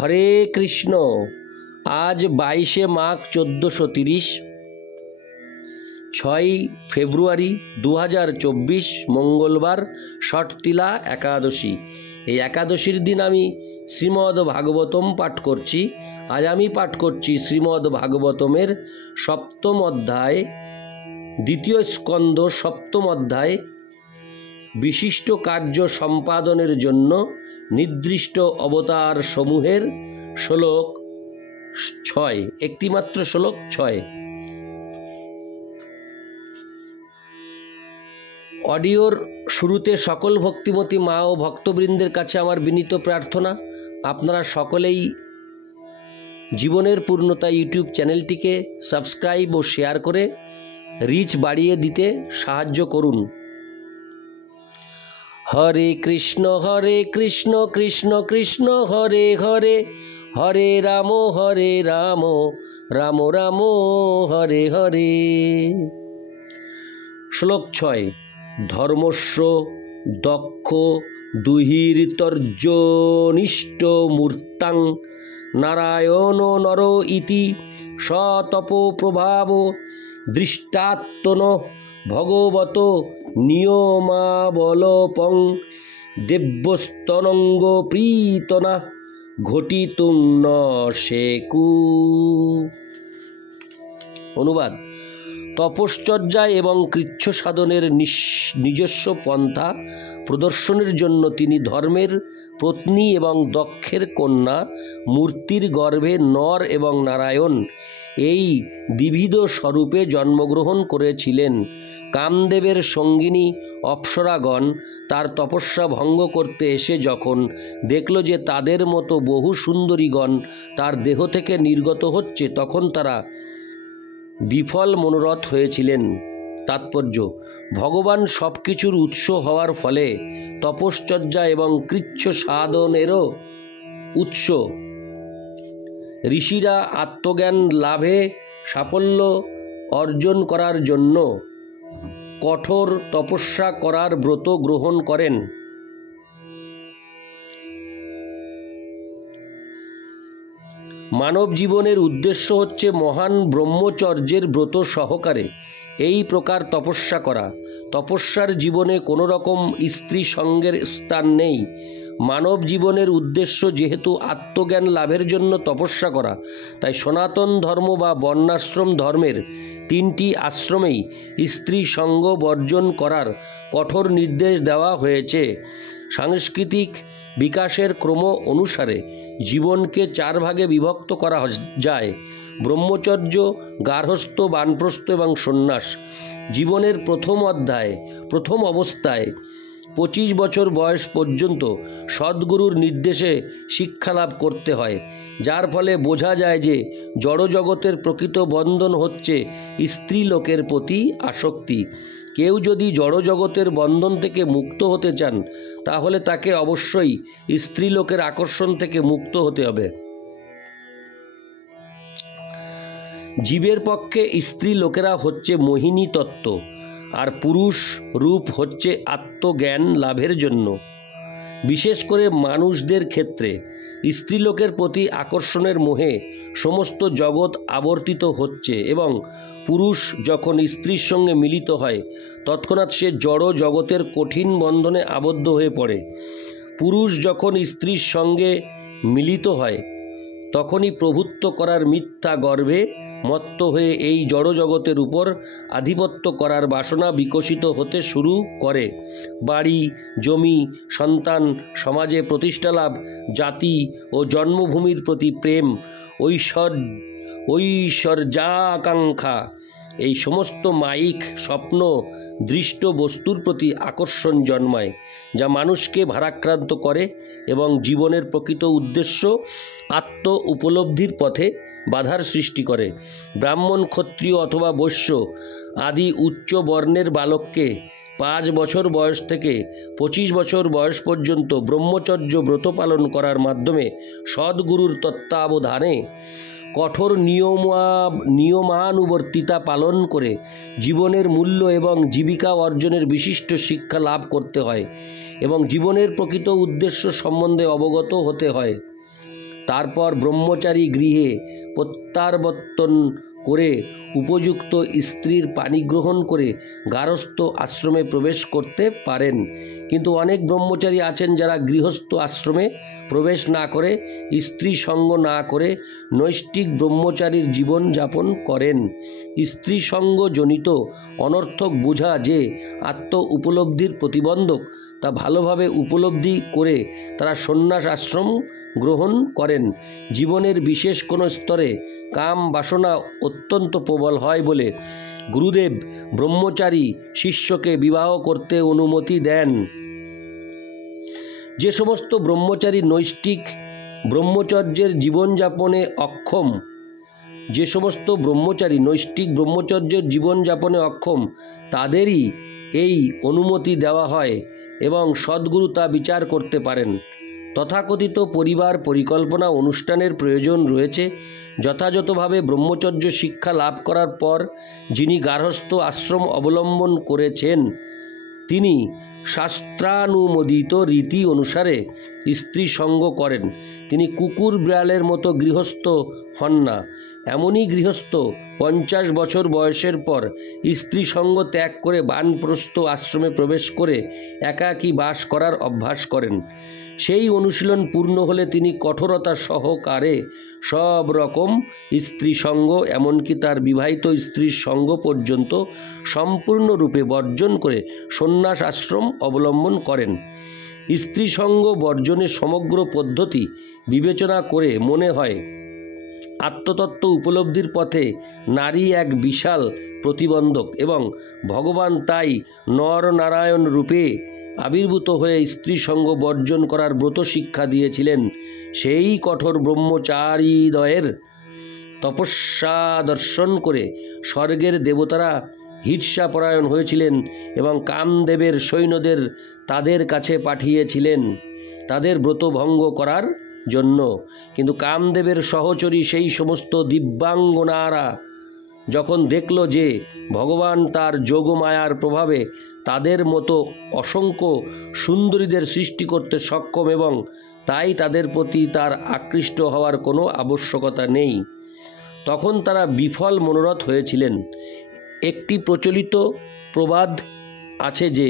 হরে কৃষ্ণ। আজ 22শে মাঘ 1430, 6ই ফেব্রুয়ারি 2024, মঙ্গলবার, ষটতিলা একাদশী। এই একাদশীর দিন আমি শ্রীমদ্ ভাগবতম পাঠ করছি। আজ আমি পাঠ করছি শ্রীমদ্ ভাগবতমের সপ্তম অধ্যায়, দ্বিতীয় স্কন্দ, সপ্তম অধ্যায়, বিশিষ্ট কার্য সম্পাদনের জন্য নির্দিষ্ট অবতার সমূহের শ্লোক 6, একটিমাত্র শ্লোক 6। অডিওর শুরুতে সকল ভক্তিমতী মা ও ভক্তবৃন্দের কাছে আমার বিনীত প্রার্থনা, আপনারা সকলেই জীবনের পূর্ণতা ইউটিউব চ্যানেলটিকে সাবস্ক্রাইব ও শেয়ার করে রিচ বাড়িয়ে দিতে সাহায্য করুন। হরে কৃষ্ণ কৃষ্ণ কৃষ্ণ হরে হরে, হরে রাম রাম রাম হরে হরে। শ্লোক 6। ধর্মস্য দক্ষ দুহির্তর্জনিষ্ঠ মূর্তাং নারায়ণ নর ইতি সতপ প্রভাব দৃষ্টাত্মন ভগবত নিয়মাবলপং দেব্যস্তনঙ্গ প্রীতনা ঘটিতুং ন শেকু। অনুবাদ: তপশ্চর্যা এবং কৃচ্ছ সাধনের নিজস্ব পন্থা প্রদর্শনের জন্য তিনি ধর্মের পত্নী এবং দক্ষের কন্যা মূর্তির গর্ভে নর এবং নারায়ণ এই দ্বিবিধ স্বরূপে জন্মগ্রহণ করেছিলেন। কামদেবের সঙ্গিনী অপ্সরাগণ তার তপস্যা ভঙ্গ করতে এসে যখন দেখল যে তাদের মতো বহু সুন্দরীগণ তার দেহ থেকে নির্গত হচ্ছে, তখন তারা বিফল মনোরথ হয়েছিলেন। তাৎপর্য: ভগবান সব কিছুর উৎস হওয়ার ফলে তপশ্চর্যা এবং কৃচ্ছ সাধনেরও উৎস। ঋষিরা আত্মজ্ঞান লাভে সাফল্য অর্জন করার জন্য কঠোর তপস্যা করার ব্রত গ্রহণ করেন। মানব জীবনের উদ্দেশ্য হচ্ছে মহান ব্রহ্মচর্যের ব্রত সহকারে এই প্রকার তপস্যা করা। তপস্যার জীবনে কোনো রকম স্ত্রী সঙ্গের স্থান নেই। মানব জীবনের উদ্দেশ্য যেহেতু আত্মজ্ঞান লাভের জন্য তপস্যা করা, তাই সনাতন ধর্ম বা বর্ণাশ্রম ধর্মের 3টি আশ্রমেই স্ত্রী সঙ্গ বর্জন করার কঠোর নির্দেশ দেওয়া হয়েছে। সাংস্কৃতিক বিকাশের ক্রম অনুসারে জীবনকে 4 ভাগে বিভক্ত করা যায়: ব্রহ্মচর্য, গার্হস্থ্য, বানপ্রস্থ এবং সন্ন্যাস। জীবনের প্রথম অবস্থায় 25 বছর বয়স পর্যন্ত সদ্গুরুর নির্দেশে শিক্ষালাভ করতে হয়, যার ফলে বোঝা যায় যে জড়জগতের প্রকৃত বন্ধন হচ্ছে স্ত্রীলোকের প্রতি আসক্তি। কেউ যদি জড়জগতের বন্ধন থেকে মুক্ত হতে চান, তাহলে তাকে অবশ্যই স্ত্রীলোকের আকর্ষণ থেকে মুক্ত হতে হবে। জীবের পক্ষে স্ত্রী লোকেরা হচ্ছে মোহিনী তত্ত্ব, আর পুরুষ রূপ হচ্ছে আত্মজ্ঞান লাভের জন্য। বিশেষ করে মানুষদের ক্ষেত্রে স্ত্রীলোকের প্রতি আকর্ষণের মোহে সমস্ত জগৎ আবর্তিত হচ্ছে এবং পুরুষ যখন স্ত্রীর সঙ্গে মিলিত হয়, তৎক্ষণাৎ সে জড় জগতের কঠিন বন্ধনে আবদ্ধ হয়ে পড়ে। পুরুষ যখন স্ত্রীর সঙ্গে মিলিত হয়, তখনই প্রভুত্ব করার মিথ্যা গর্বে মত্ত হয়ে এই জড়জগতের উপর আধিপত্য করার বাসনা বিকশিত হতে শুরু করে। বাড়ি, জমি, সন্তান, সমাজে প্রতিষ্ঠা লাভ, জাতি ও জন্মভূমির প্রতি প্রেম, ঐশ্বর্যাকাঙ্ক্ষা, এই সমস্ত মায়িক স্বপ্ন দৃষ্ট বস্তুর প্রতি আকর্ষণ জন্মায়, যা মানুষকে ভারাক্রান্ত করে এবং জীবনের প্রকৃত উদ্দেশ্য আত্ম উপলব্ধির পথে বাধার সৃষ্টি করে। ব্রাহ্মণ, ক্ষত্রিয় অথবা বৈশ্য আদি উচ্চ বর্ণের বালককে 5 বছর বয়স থেকে 25 বছর বয়স পর্যন্ত ব্রহ্মচর্য ব্রত পালন করার মাধ্যমে সদ্গুরুর তত্ত্বাবধানে কঠোর নিয়মানুবর্তিতা পালন করে জীবনের মূল্য এবং জীবিকা অর্জনের বিশিষ্ট শিক্ষা লাভ করতে হয় এবং জীবনের প্রকৃত উদ্দেশ্য সম্বন্ধে অবগত হতে হয়। তারপর ব্রহ্মচারী গৃহে প্রত্যাবর্তন করে উপযুক্ত স্ত্রীর পানি গ্রহণ করে গারস্থ আশ্রমে প্রবেশ করতে পারেন। কিন্তু অনেক ব্রহ্মচারী আছেন যারা গৃহস্থ আশ্রমে প্রবেশ না করে, স্ত্রী সঙ্গ না করে নৈষ্ঠিক ব্রহ্মচারীর জীবন যাপন করেন। স্ত্রী সঙ্গ জনিত অনর্থক বোঝা যে আত্ম উপলব্ধির প্রতিবন্ধক, তা ভালোভাবে উপলব্ধি করে তারা সন্ন্যাস আশ্রম গ্রহণ করেন। জীবনের বিশেষ কোনো স্তরে কাম বাসনা অত্যন্ত প্রবল হয় বলে গুরুদেব ব্রহ্মচারী শিষ্যকে বিবাহ করতে অনুমতি দেন। যে সমস্ত ব্রহ্মচারী নৈষ্ঠিক ব্রহ্মচর্যের জীবনযাপনে অক্ষম, তাদেরই এই অনুমতি দেওয়া হয় এবং সদ্গুরু তা বিচার করতে পারেন। তথাকথিত পরিবার পরিকল্পনা অনুষ্ঠানের প্রয়োজন রয়েছে। যথাযথভাবে ব্রহ্মচর্য শিক্ষা লাভ করার পর যিনি গার্হস্থ্য আশ্রম অবলম্বন করেছেন, তিনি শাস্ত্রানুমোদিত রীতি অনুসারে স্ত্রী সঙ্গ করেন। তিনি কুকুর বিড়ালের মতো গৃহস্থ হন না। এমনই গৃহস্থ 50 বছর বয়সের পর স্ত্রী সঙ্গ ত্যাগ করে বানপ্রস্থ আশ্রমে প্রবেশ করে একাকী বাস করার অভ্যাস করেন। সেই অনুশীলন পূর্ণ হলে তিনি কঠোরতা সহকারে সব রকম স্ত্রী সঙ্গ, এমনকি তার বিবাহিত স্ত্রীর সঙ্গ পর্যন্ত সম্পূর্ণরূপে বর্জন করে সন্ন্যাস আশ্রম অবলম্বন করেন। স্ত্রী সঙ্গ বর্জনের সমগ্র পদ্ধতি বিবেচনা করে মনে হয় আত্মতত্ত্ব উপলব্ধির পথে নারী এক বিশাল প্রতিবন্ধক এবং ভগবান তাই নরনারায়ণ রূপে আবির্ভূত হয়ে স্ত্রী সঙ্গ বর্জন করার ব্রত শিক্ষা দিয়েছিলেন। সেই কঠোর ব্রহ্মচারীদ্বয়ের তপস্যা দর্শন করে স্বর্গের দেবতারা ঈর্ষাপরায়ণ হয়েছিলেন এবং কামদেবের সৈন্যদের তাদের কাছে পাঠিয়েছিলেন তাদের ব্রত ভঙ্গ করার জন্য। কিন্তু কামদেবের সহচরী সেই সমস্ত দিব্যাঙ্গনারা যখন দেখল যে ভগবান তার যোগমায়ার প্রভাবে তাদের মতো অসংখ্য সুন্দরীদের সৃষ্টি করতে সক্ষম এবং তাই তাদের প্রতি তার আকৃষ্ট হওয়ার কোনো আবশ্যকতা নেই, তখন তারা বিফল মনোরথ হয়েছিলেন। একটি প্রচলিত প্রবাদ আছে যে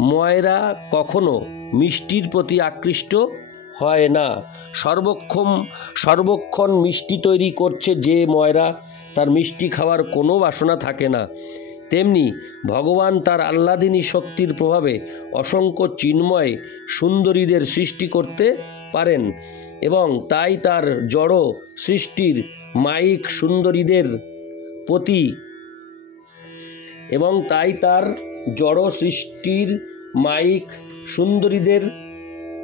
ময়রা কখনো মিষ্টির প্রতি আকৃষ্ট হয় না। সর্বক্ষণ মিষ্টি তৈরি করছে যে ময়রা, তার মিষ্টি খাওয়ার কোনো বাসনা থাকে না। তেমনি ভগবান তার আহ্লাদিনী শক্তির প্রভাবে অসংখ্য চিন্ময় সুন্দরীদের সৃষ্টি করতে পারেন এবং তাই তার জড় সৃষ্টির মায়িক সুন্দরীদের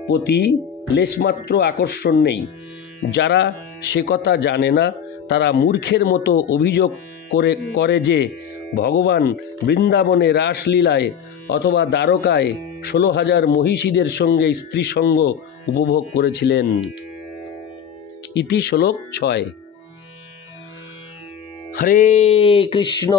প্রতি লেশমাত্র আকর্ষণ নেই। যারা সে কথা জানে না তারা মূর্খের মতো অভিযোগ করে যে ভগবান বৃন্দাবনে রাসলীলায় অথবা দ্বারকায় 16,000 মহিষীদের সঙ্গে স্ত্রী সঙ্গ উপভোগ করেছিলেন। ইতি শ্লোক 6। হরে কৃষ্ণ।